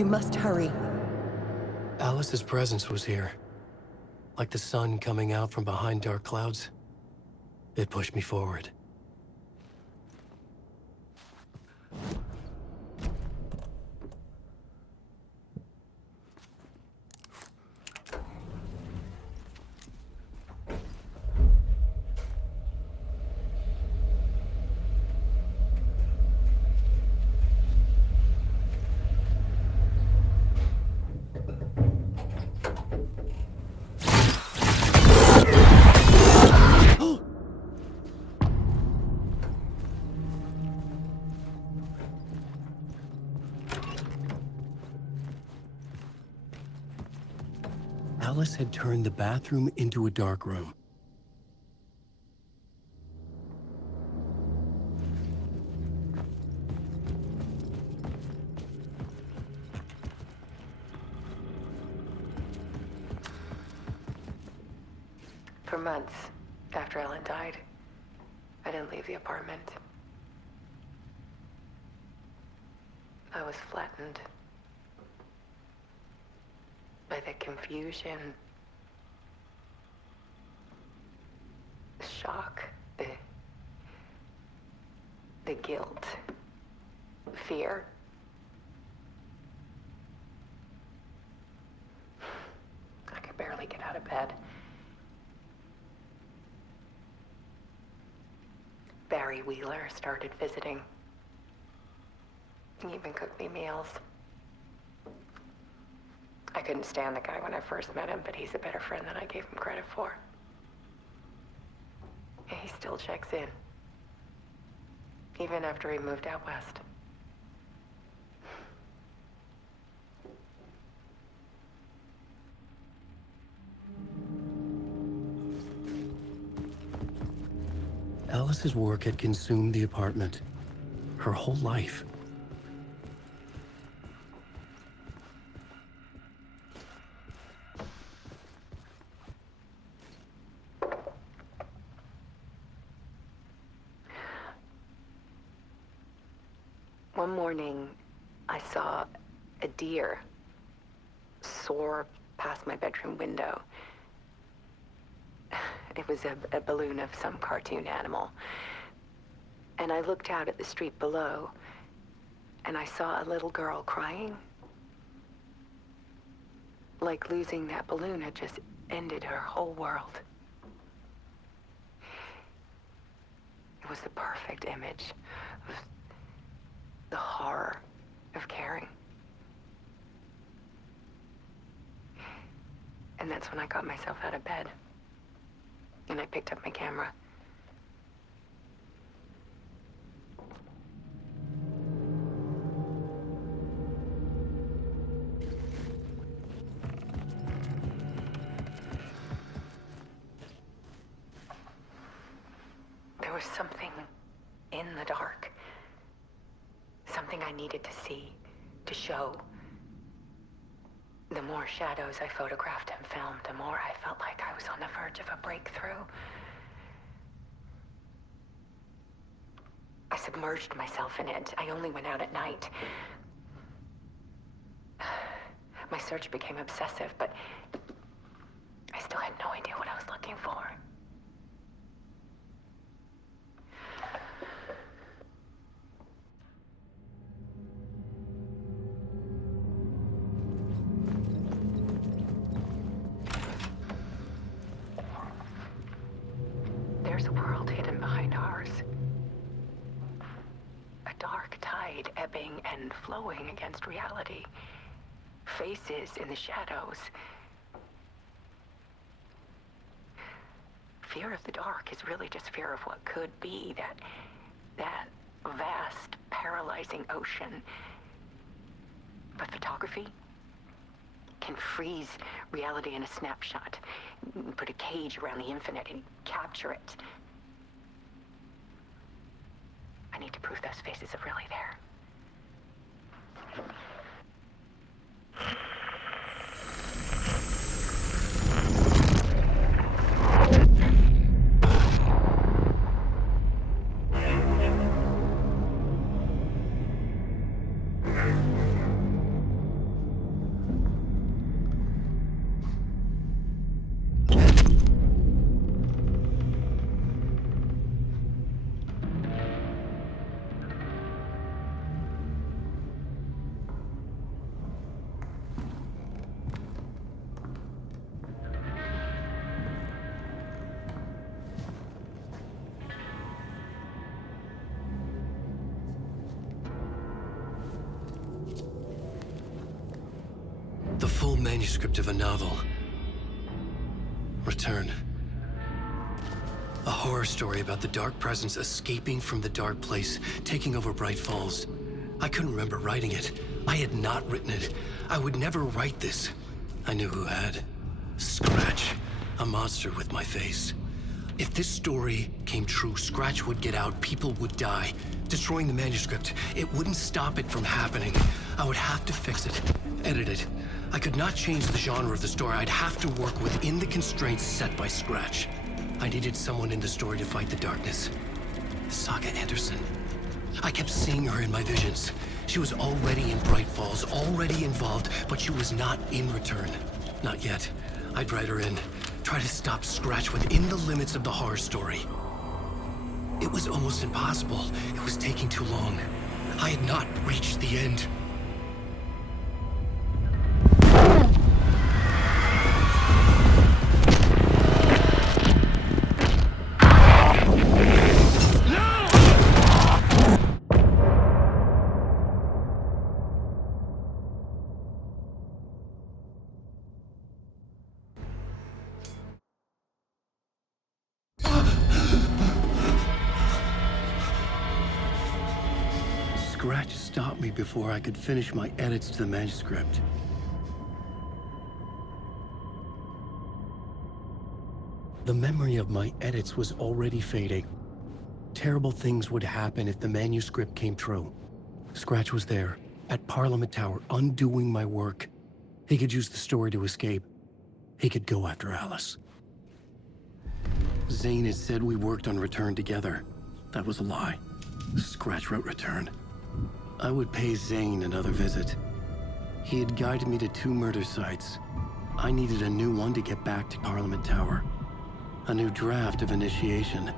You must hurry. Alice's presence was here. Like the sun coming out from behind dark clouds. It pushed me forward. Alice had turned the bathroom into a dark room. For months after Ellen died, I didn't leave the apartment. I was flattened by the confusion, the shock, the guilt, fear. I could barely get out of bed. Barry Wheeler started visiting. He even cooked me meals. I couldn't stand the guy when I first met him, but he's a better friend than I gave him credit for. And he still checks in, even after he moved out west. Alice's work had consumed the apartment. Her whole life. One morning, I saw a deer soar past my bedroom window. It was a balloon of some cartoon animal. And I looked out at the street below, and I saw a little girl crying. Like losing that balloon had just ended her whole world. It was the perfect image of the horror of caring. And that's when I got myself out of bed. And I picked up my camera. There was something in the dark. Something I needed to see, to show. The more shadows I photographed and filmed, the more I felt like I was on the verge of a breakthrough. I submerged myself in it. I only went out at night. My search became obsessive, but I still had no idea what I was looking for. There's a world hidden behind ours. A dark tide ebbing and flowing against reality. Faces in the shadows. Fear of the dark is really just fear of what could be, that vast, paralyzing ocean. But photography can freeze reality in a snapshot, put a cage around the infinite and capture it. I need to prove those faces are really there. The full manuscript of a novel. Return. A horror story about the dark presence escaping from the dark place, taking over Bright Falls. I couldn't remember writing it. I had not written it. I would never write this. I knew who had. Scratch. A monster with my face. If this story came true, Scratch would get out, people would die. Destroying the manuscript, it wouldn't stop it from happening. I would have to fix it, edit it. I could not change the genre of the story. I'd have to work within the constraints set by Scratch. I needed someone in the story to fight the darkness. Saga Anderson. I kept seeing her in my visions. She was already in Bright Falls, already involved, but she was not in Return. Not yet. I'd write her in. Try to stop Scratch within the limits of the horror story. It was almost impossible. It was taking too long. I had not reached the end. Scratch stopped me before I could finish my edits to the manuscript. The memory of my edits was already fading. Terrible things would happen if the manuscript came true. Scratch was there, at Parliament Tower, undoing my work. He could use the story to escape. He could go after Alice. Zane had said we worked on Return together. That was a lie. Scratch wrote Return. I would pay Zane another visit. He had guided me to 2 murder sites. I needed a new one to get back to Parliament Tower. A new draft of initiation.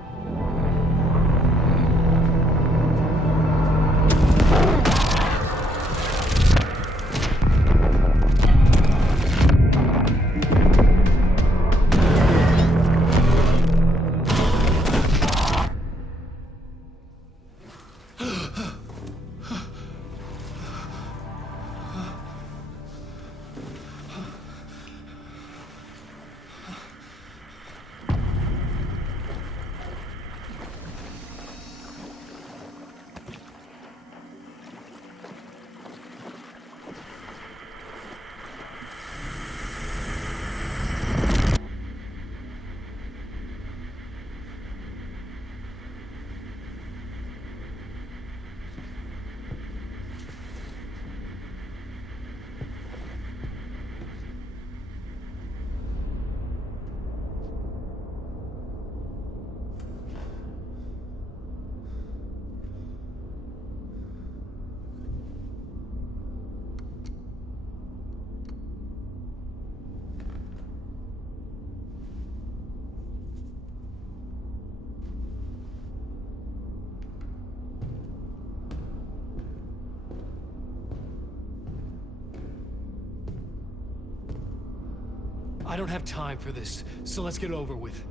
I don't have time for this, so let's get it over with.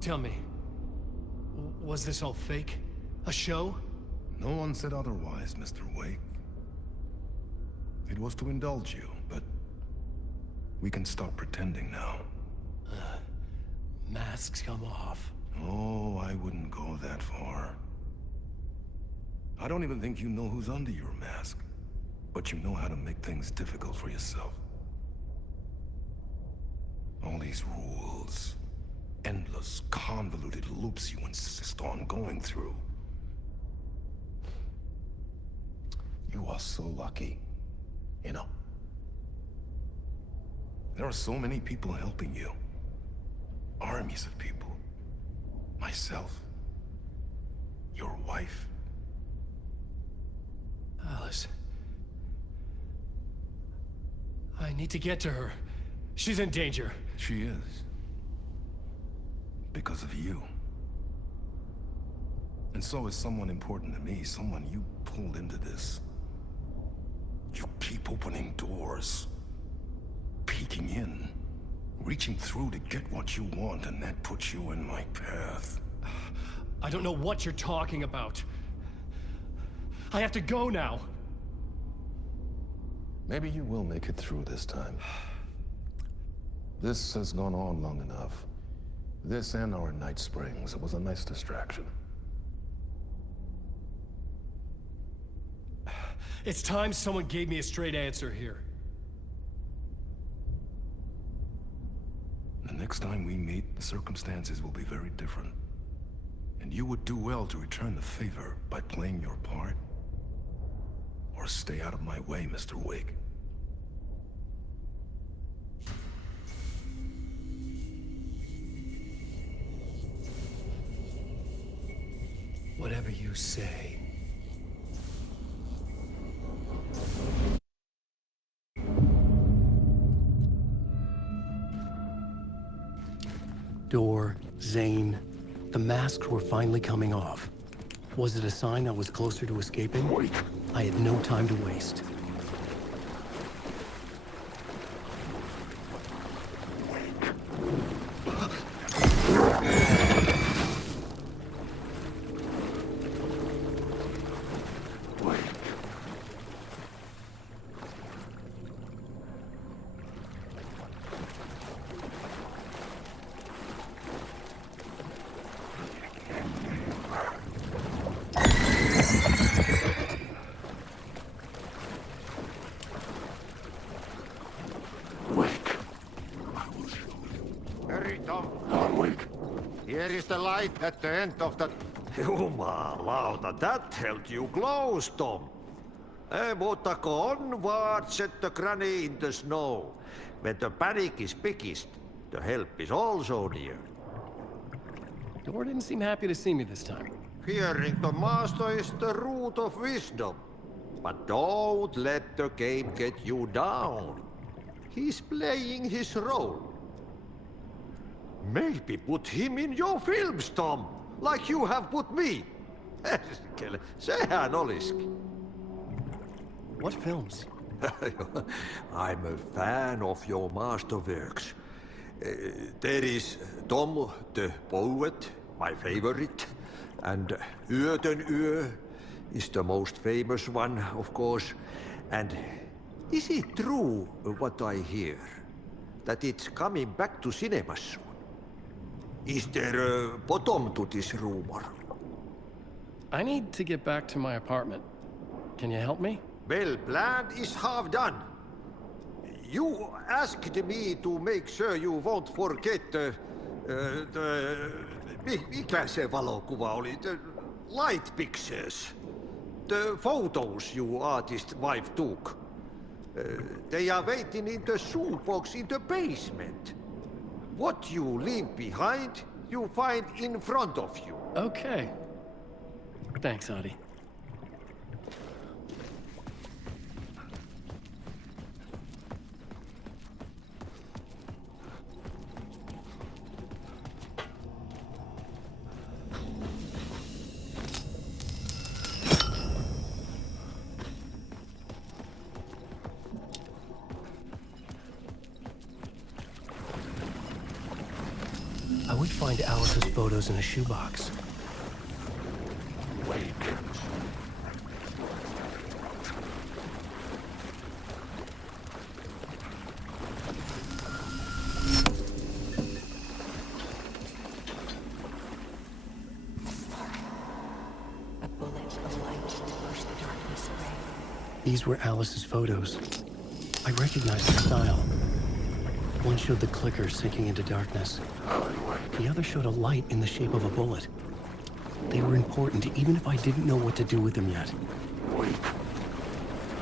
Tell me, was this all fake? A show? No one said otherwise, Mr. Wake. It was to indulge you, but we can stop pretending now. Masks come off. Oh, I wouldn't go that far. I don't even think you know who's under your mask, but you know how to make things difficult for yourself. All these rules, endless, convoluted loops you insist on going through. You are so lucky, you know. There are so many people helping you. Armies of people. Myself. Your wife. Alice. I need to get to her. She's in danger. She is. Because of you. And so is someone important to me, someone you pulled into this. You keep opening doors. Peeking in. Reaching through to get what you want, and that puts you in my path. I don't know what you're talking about. I have to go now. Maybe you will make it through this time. This has gone on long enough. This and our Night Springs. It was a nice distraction. It's time someone gave me a straight answer here. The next time we meet, the circumstances will be very different. And you would do well to return the favor by playing your part. Or stay out of my way, Mr. Wake. Whatever you say. Door, Zane. The masks were finally coming off. Was it a sign I was closer to escaping? Wait. I had no time to waste. Hurry, Tom. Wake. Here is the light at the end of the... Jumalauta, that held you close, Tom. Mutta onward, said the granny in the snow. When the panic is biggest, the help is also near. Door didn't seem happy to see me this time. Fearing the master is the root of wisdom. But don't let the game get you down. He's playing his role. Maybe put him in your films, Tom, like you have put me. Sehän olisikin. What films? I'm a fan of your masterworks. There is Tom the Poet, my favorite, and Yöten Yö is the most famous one, of course. And is it true what I hear, that it's coming back to cinemas soon? Is there a bottom to this rumor? I need to get back to my apartment. Can you help me? Well, plan is half done. You asked me to make sure you won't forget mikä se valokuva oli? The light pictures. The photos you artist wife took. They are waiting in the shoebox in the basement. What you leave behind, you find in front of you. Okay. Thanks, Adi. I would find Alice's photos in a shoebox. Wake. A bullet of light to push the darkness away. These were Alice's photos. I recognized the style. One showed the clicker sinking into darkness. The other showed a light in the shape of a bullet. They were important, even if I didn't know what to do with them yet. Wake.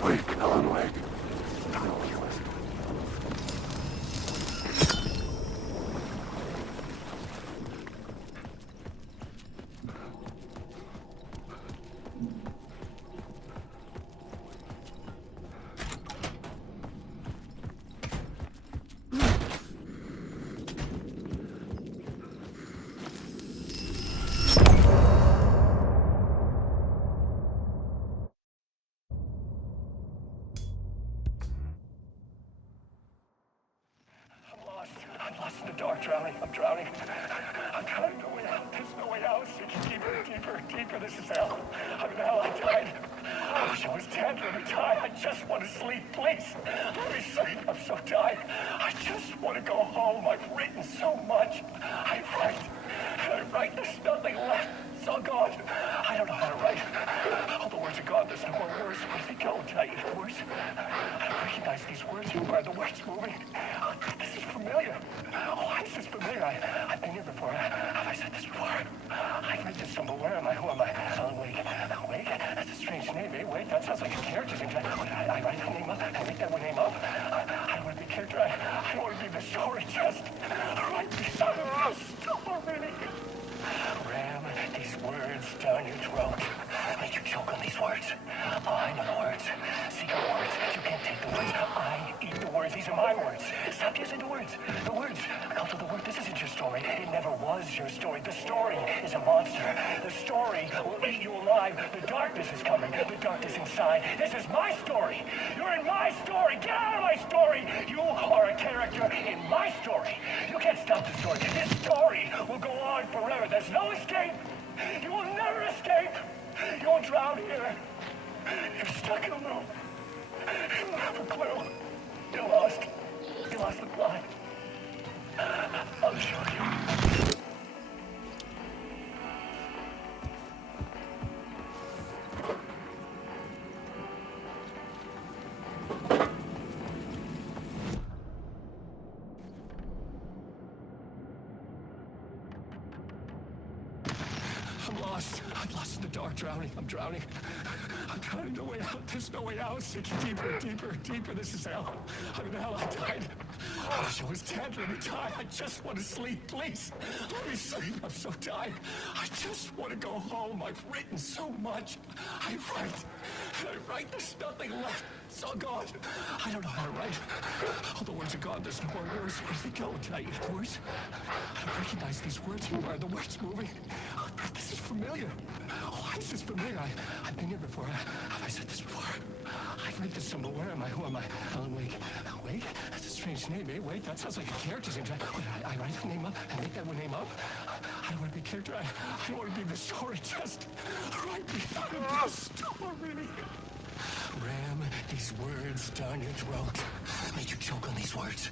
Wake, Alan Wake. I'm lost in the dark, drowning. I'm drowning. I'm trying to go without. There's no way out. It's deeper, deeper, deeper. This is hell. I'm in hell. I died. I wish I was dead. Let me die. I just want to sleep, please. Let me sleep. I'm so tired. I just want to go home. I've written so much. I write. There's nothing left. It's all gone. I don't know how to write. All the words are gone. There's no more words. Where do they go? Did I eat the words? I don't recognize these words. Who are the words moving? Oh, this is familiar. Oh, why is this familiar? I've been here before. Have I said this before? I've read this somewhere. Where am I? Who am I? Alan Wake. Alan Wake? That's a strange name, eh? Wake? That sounds like a character's name. I write the name up. I make that one name up. I don't want to be a character. I don't want to be the story. Just write me out of the story. Ram these words down your throat. Make you choke on these words. Oh, I know the words. Secret words. You can't take the words. I eat the words. These are my words. Stop using the words. The words. Come to the word. This isn't your story. It never was your story. The story is a monster. The story will eat you alive. The darkness is coming. The darkness inside. This is my story. You're in my story. Get out of my story. You are a character in my story. You can't stop the story. This story will go on forever. There's no escape. You will never escape. You will drown here. You're stuck in a loop. You don't have a clue. You're lost. You lost the plot. I'll show you. I'm lost. I'm lost in the dark, drowning. I'm drowning. I'm drowning. No way out. There's no way out. It's deeper, deeper, deeper. This is hell. I'm in hell. I died. I wish I was dead. Let me die. I just want to sleep, please. Let me sleep. I'm so tired. I just want to go home. I've written so much. I write. There's nothing left. It's all gone. I don't know how to write. All the words are gone. There's no more words. Where do they go? Did I eat the words? I don't recognize these words. Who are the words moving? Oh, this is familiar. Oh, why is this familiar? I've been here before. Have I said this before? I've read this somewhere. Where am I? Who am I? Alan Wake. Alan Wake? That's a strange name, eh? Wake? That sounds like a character's name. I write the name up. I make that one name up. I don't want to be a character. I don't want to be the story. Just write me out of the story. Ram these words down your throat. Make you choke on these words.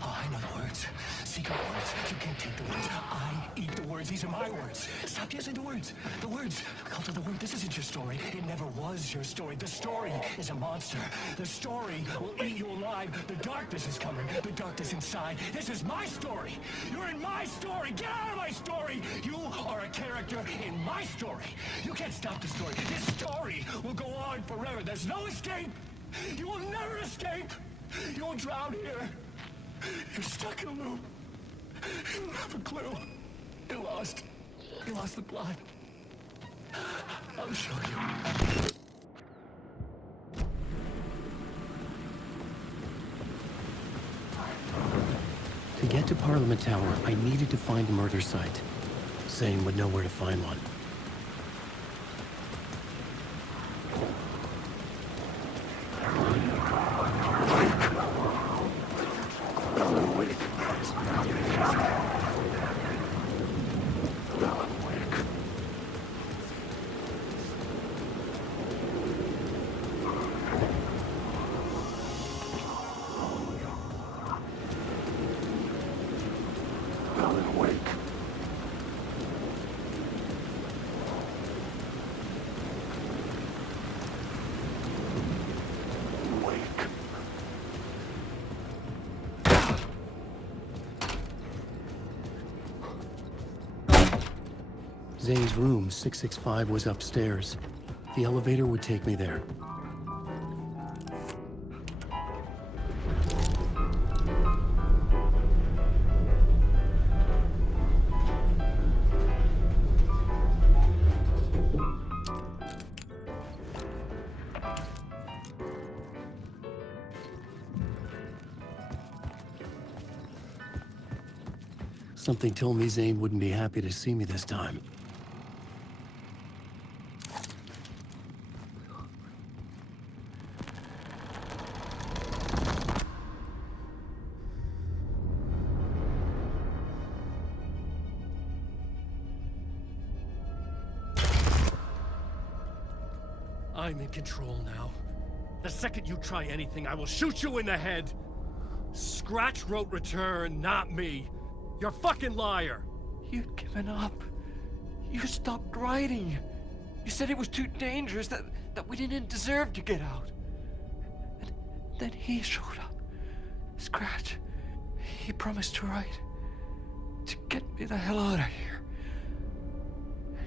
Oh, I know the words. Secret words. You can't take the words. I eat the words. These are my words. Stop using the words. The words. Come to the word. This isn't your story. It never was your story. The story is a monster. The story will eat you alive. The darkness is coming. The darkness inside. This is my story. You're in my story. Get out of my story. You are a character in my story. You can't stop the story. This story will go on forever. There's no escape. You will never escape. You will drown here. You're stuck in a loop. You don't have a clue. You're lost. You lost the plot. I'll show you. To get to Parliament Tower, I needed to find a murder site. Zane would know where to find one. Zane's room, 665, was upstairs. The elevator would take me there. Something told me Zane wouldn't be happy to see me this time. I'm in control now. The second you try anything, I will shoot you in the head. Scratch wrote return, not me. You're a fucking liar. You'd given up. You stopped writing. You said it was too dangerous, that we didn't deserve to get out. And then he showed up. Scratch. He promised to write. To get me the hell out of here.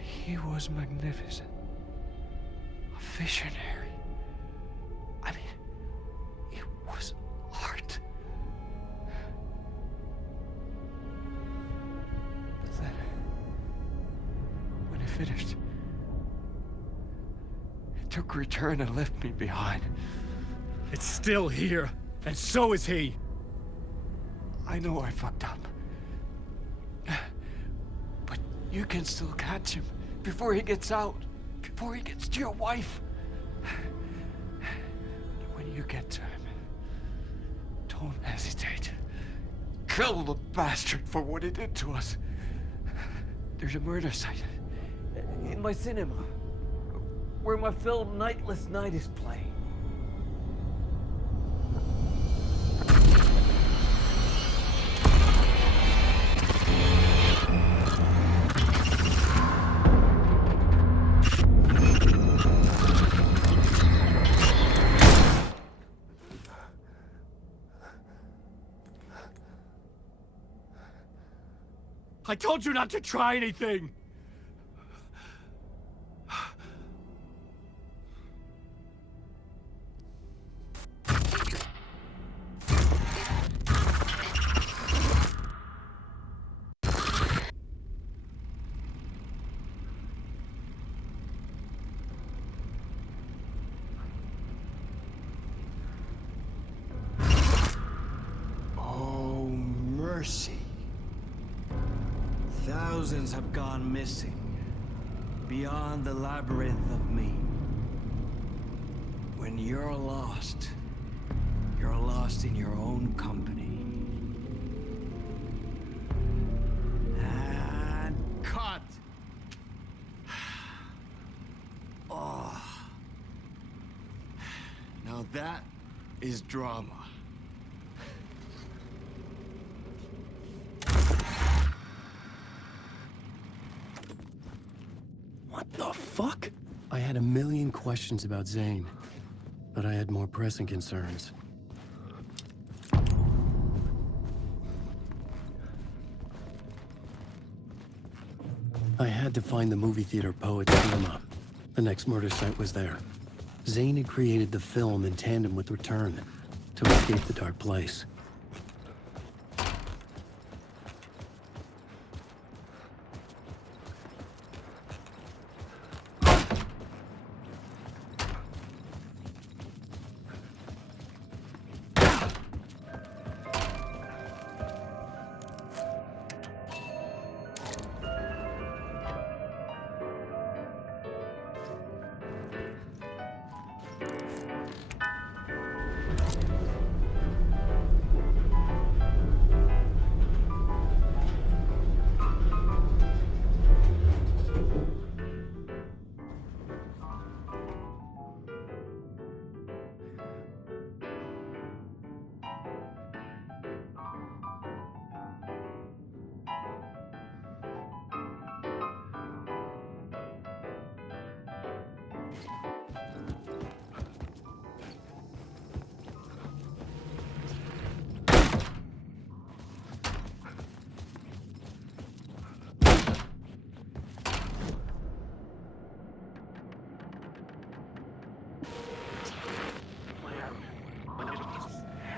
He was magnificent. A visionary. I mean, it was art. But then, when it finished, it took return and left me behind. It's still here, and so is he. I know I fucked up. But you can still catch him before he gets out, before he gets to your wife. When you get to him, don't hesitate. Kill the bastard for what he did to us. There's a murder site in my cinema where my film Nightless Night is playing. I told you not to try anything! Oh, mercy. Thousands have gone missing, beyond the labyrinth of me. When you're lost in your own company. And cut! Oh. Now that is drama. What the fuck? I had a million questions about Zane, but I had more pressing concerns. I had to find the movie theater Poet Cinema. The next murder site was there. Zane had created the film in tandem with Return to escape the dark place.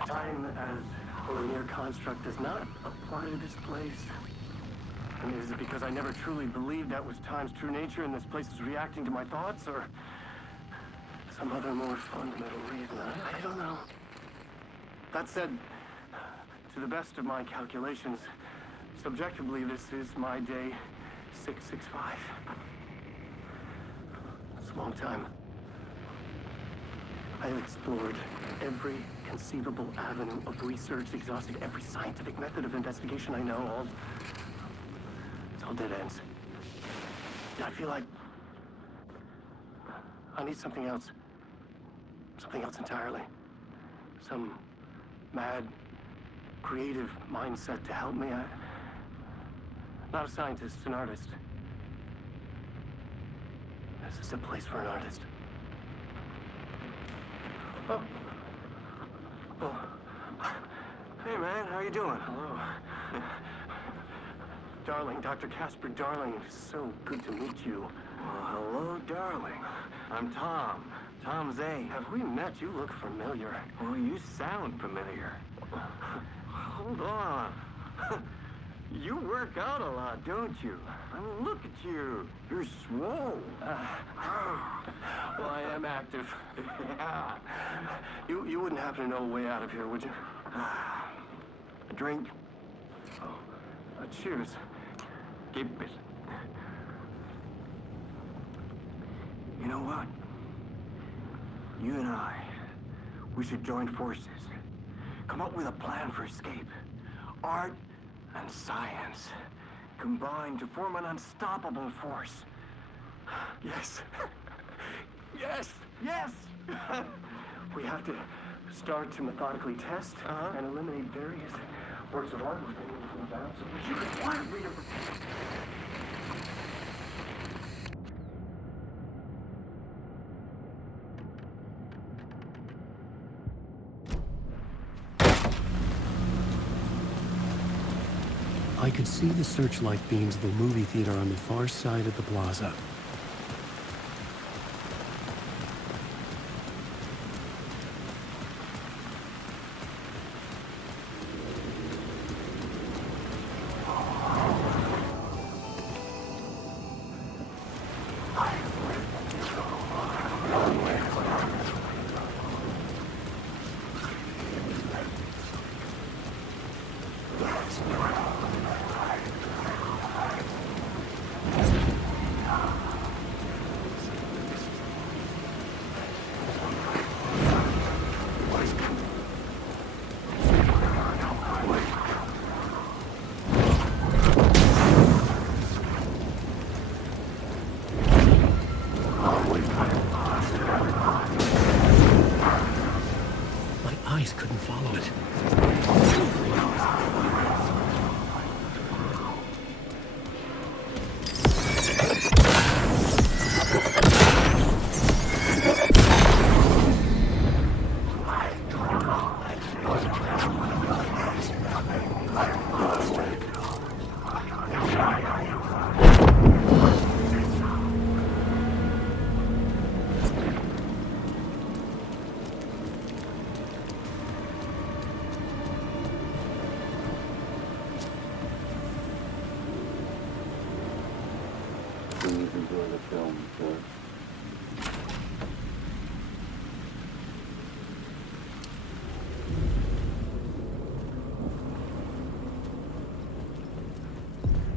Time as a mere construct does not apply to this place. I mean, is it because I never truly believed that was time's true nature and this place is reacting to my thoughts, or some other more fundamental reason? I don't know. That said, to the best of my calculations, subjectively, this is my day 665. It's a long time. I have explored every conceivable avenue of research, exhausted every scientific method of investigation I know. It's all dead ends. I feel like I need something else. Something else entirely. Some mad, creative mindset to help me. Not a scientist, an artist. This is a place for an artist. Oh. Oh. Hey, man, how you doing? Hello. Darling, Dr. Casper Darling, it is so good to meet you. Well, hello, darling. I'm Tom. Tom Zane. Have we met? You look familiar. Well, you sound familiar. Hold on. You work out a lot, don't you? I mean, look at you. You're swole. Well, I am active. Yeah. You wouldn't happen to know a way out of here, would you? A drink? Oh, cheers. Keep it. You know what? You and I, we should join forces. Come up with a plan for escape. Art and science combined to form an unstoppable force. Yes. Yes! Yes! We have to start to methodically test and eliminate various works of art within the bounds of which you could want me to... I could see the searchlight beams of the movie theater on the far side of the plaza.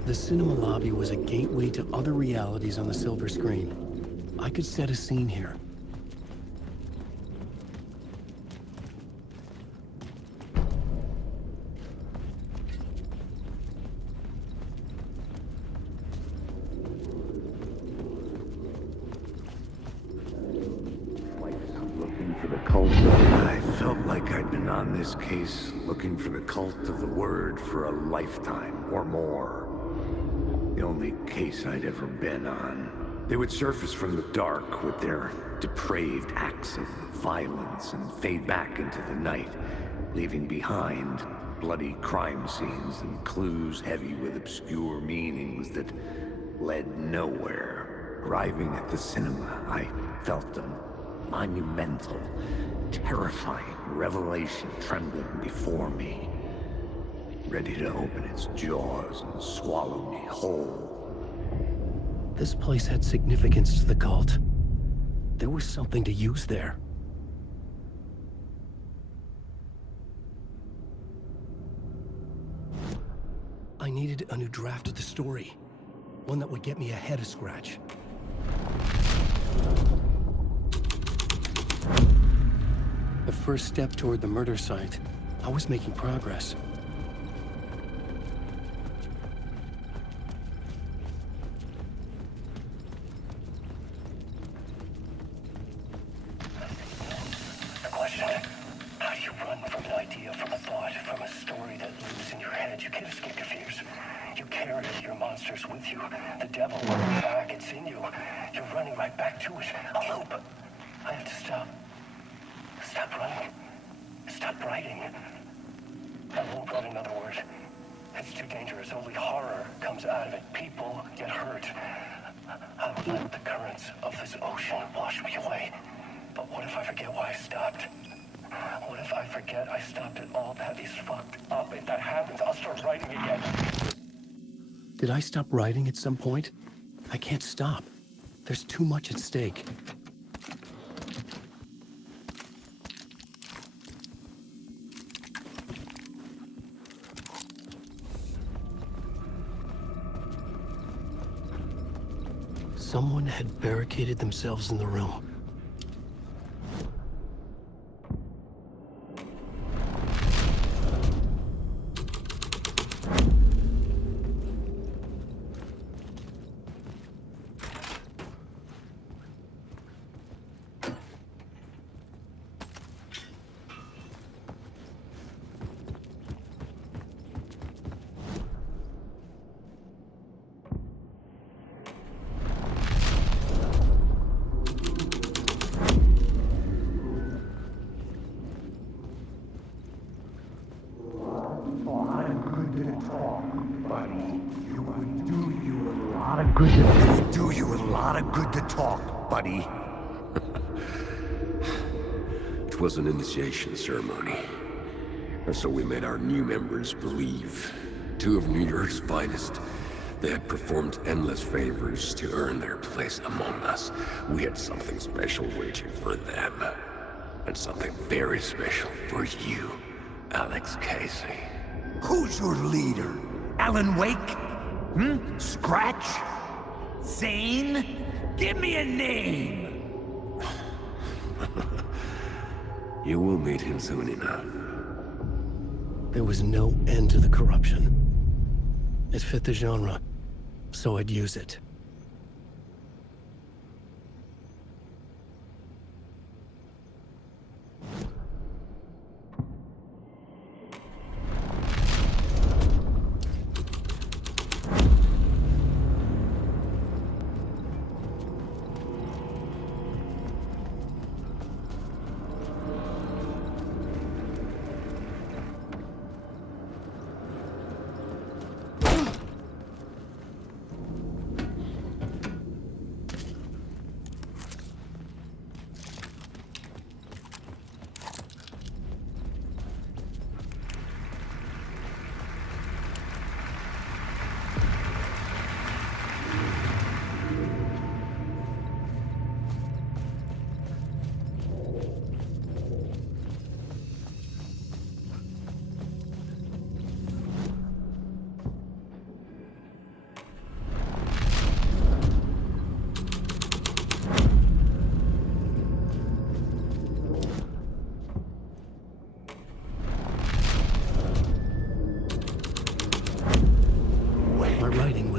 The cinema lobby was a gateway to other realities on the silver screen. I could set a scene here. I felt like I'd been on this case looking for the cult of the word for a lifetime or more. The only case I'd ever been on. They would surface from the dark with their depraved acts of violence and fade back into the night, leaving behind bloody crime scenes and clues heavy with obscure meanings that led nowhere. Arriving at the cinema, I felt a monumental, terrifying revelation trembling before me, ready to open its jaws and swallow me whole. This place had significance to the cult. There was something to use there. I needed a new draft of the story. One that would get me ahead of Scratch. The first step toward the murder site. I was making progress. monster's with you. The devil, running back, it's in you. You're running right back to it. A loop. I have to stop. Stop running. Stop writing. I won't write another word. It's too dangerous. Only horror comes out of it. People get hurt. I will let the currents of this ocean wash me away. But what if I forget why I stopped? What if I forget I stopped it all? That is fucked up. If that happens, I'll start writing again. Did I stop writing at some point? I can't stop. There's too much at stake. Someone had barricaded themselves in the room. Do you a lot of good to talk, buddy. It was an initiation ceremony. And so we made our new members believe. Two of New York's finest. They had performed endless favors to earn their place among us. We had something special waiting for them. And something very special for you, Alex Casey. Who's your leader? Alan Wake? Scratch? Zane? Give me a name! You will meet him soon enough. There was no end to the corruption. It fit the genre, so I'd use it.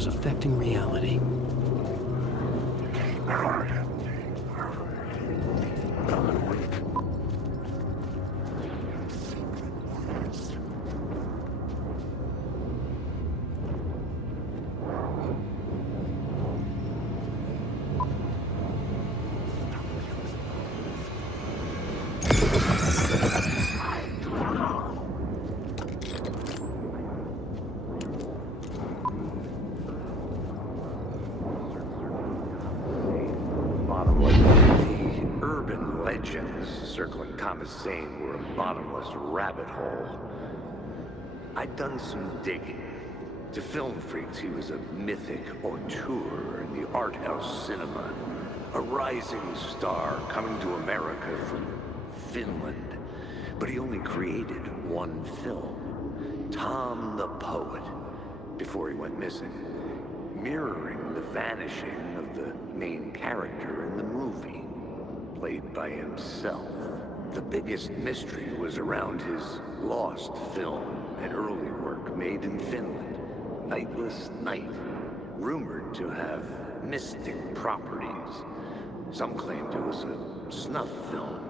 Affecting reality. Circling Thomas Zane were a bottomless rabbit hole. I'd done some digging. To film freaks, he was a mythic auteur in the art house cinema. A rising star coming to America from Finland. But he only created one film, Tom the Poet, before he went missing, mirroring the vanishing of the main character in the movie, played by himself. The biggest mystery was around his lost film, an early work made in Finland, Nightless Night, rumored to have mystic properties. Some claimed it was a snuff film,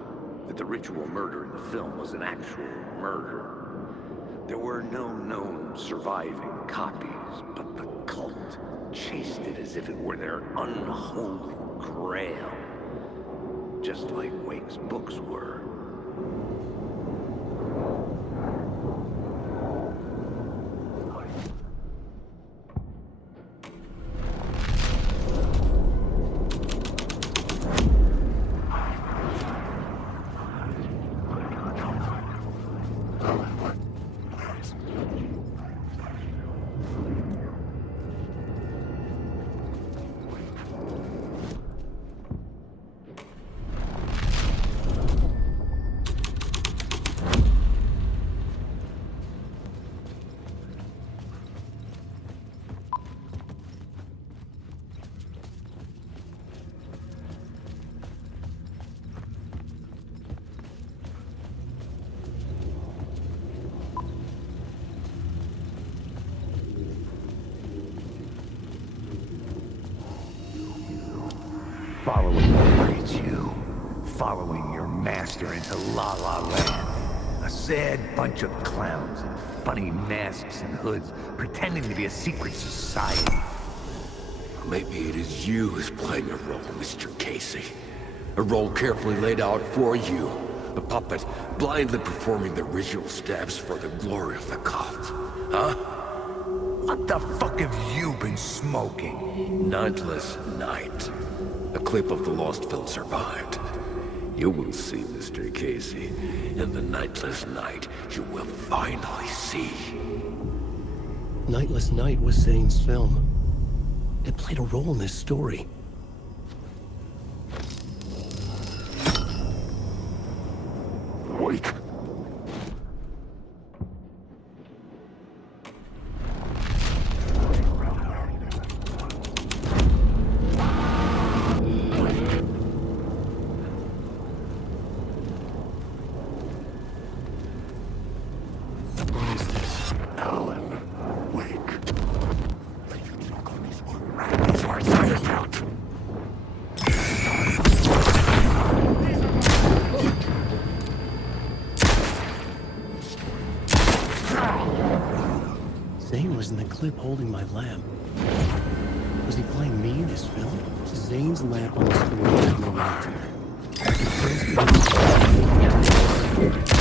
that the ritual murder in the film was an actual murder. There were no known surviving copies, but the cult chased it as if it were their unholy grail. Just like Wake's books were. Following what breeds you. Following your master into La La Land. A sad bunch of clowns in funny masks and hoods, pretending to be a secret society. Maybe it is you who's playing a role, Mr. Casey. A role carefully laid out for you. A puppet, blindly performing the ritual steps for the glory of the cult. Huh? What the fuck have you been smoking? Nightless Night. A clip of the lost film survived. You will see, Mr. Casey. In the Nightless Night, you will finally see. Nightless Night was Zane's film. It played a role in this story. Wake. Zane was in the clip holding my lamp. Was he playing me in this film? Zane's lamp on the screen had no light. I could first